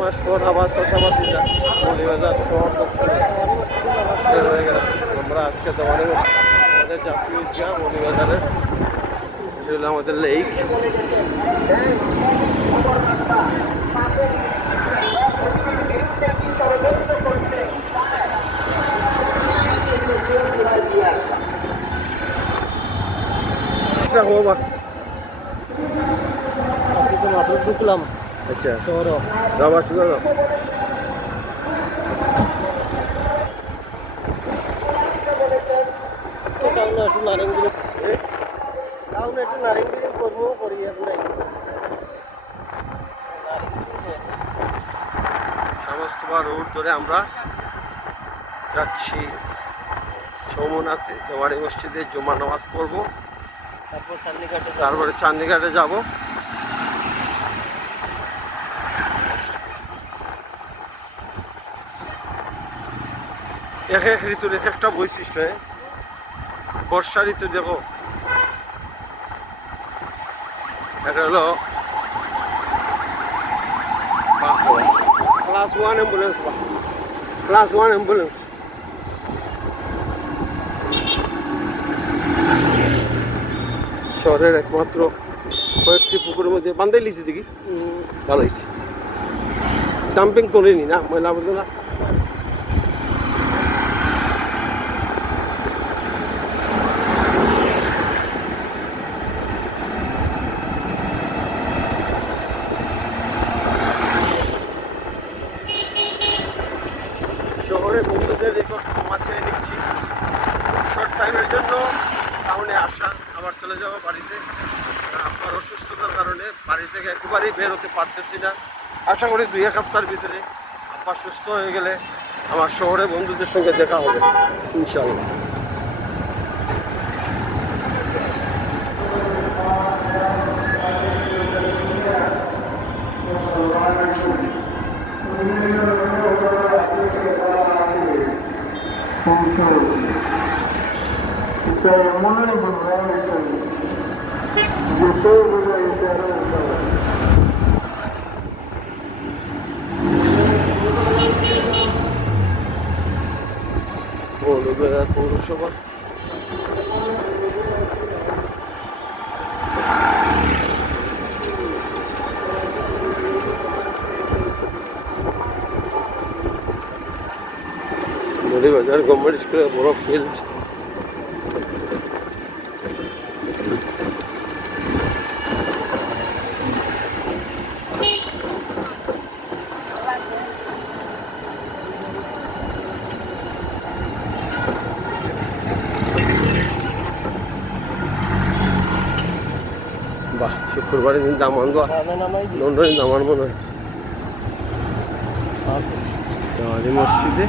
মাস পর আবার চাষাবাদি যায় মৌলভীবাজার শহর দক্ষিণে হয়ে গেল। আমরা আজকে দেওয়ানি আমাদের জাতীয় উদ্যান মৌলভীবাজারের হলো আমাদের লেক। মাত্র ঢুকলাম আচ্ছা শহর যাবার শুধু একটু নারেঙ্গিরি টাউনে একটু নারেঙ্গিরি করবো করি এখন সমস্তবার রোড ধরে আমরা যাচ্ছি সোমনাথে দেওয়ানি মসজিদে জুমা নামাজ পড়বো, তারপর চান্দিঘাটে তারপরে চান্দিঘাটে যাব। এক এক ঋতুর এক একটা বৈশিষ্ট্য। বর্ষা ঋতু দেখো, এটা হলো ক্লাস 1 অ্যাম্বুলেন্স বা ক্লাস 1 অ্যাম্বুলেন্স। শহরের একমাত্র কয়েকটি পুকুরের মধ্যে বান্ধাই লিছি দেখি, ভালো হয়েছে। ডাম্পিং করিনি না ময়লা আবর্জনা। শহরে বন্ধুদের রেকর্ড ক্ষমা চেয়ে নিচ্ছি। শর্ট টাইমের জন্য টাউনে আসা, আবার চলে যাবো বাড়িতে। আপনার অসুস্থতার কারণে বাড়ি থেকে একেবারেই বের হতে পারতেছি না। আশা করি 2-1 সপ্তাহের ভিতরে আবার সুস্থ হয়ে গেলে আমার শহরে বন্ধুদের সঙ্গে দেখা হবে ইনশাআল্লাহ। মৌলভীবাজার পৌরসভা মৌলভীবাজার গভর্নমেন্ট স্কুলের বড় ফিল্ড। বাহ, শুক্রবারের দিন দামান দোয়া লন্ডনে দামান মনে হয় মসজিদে।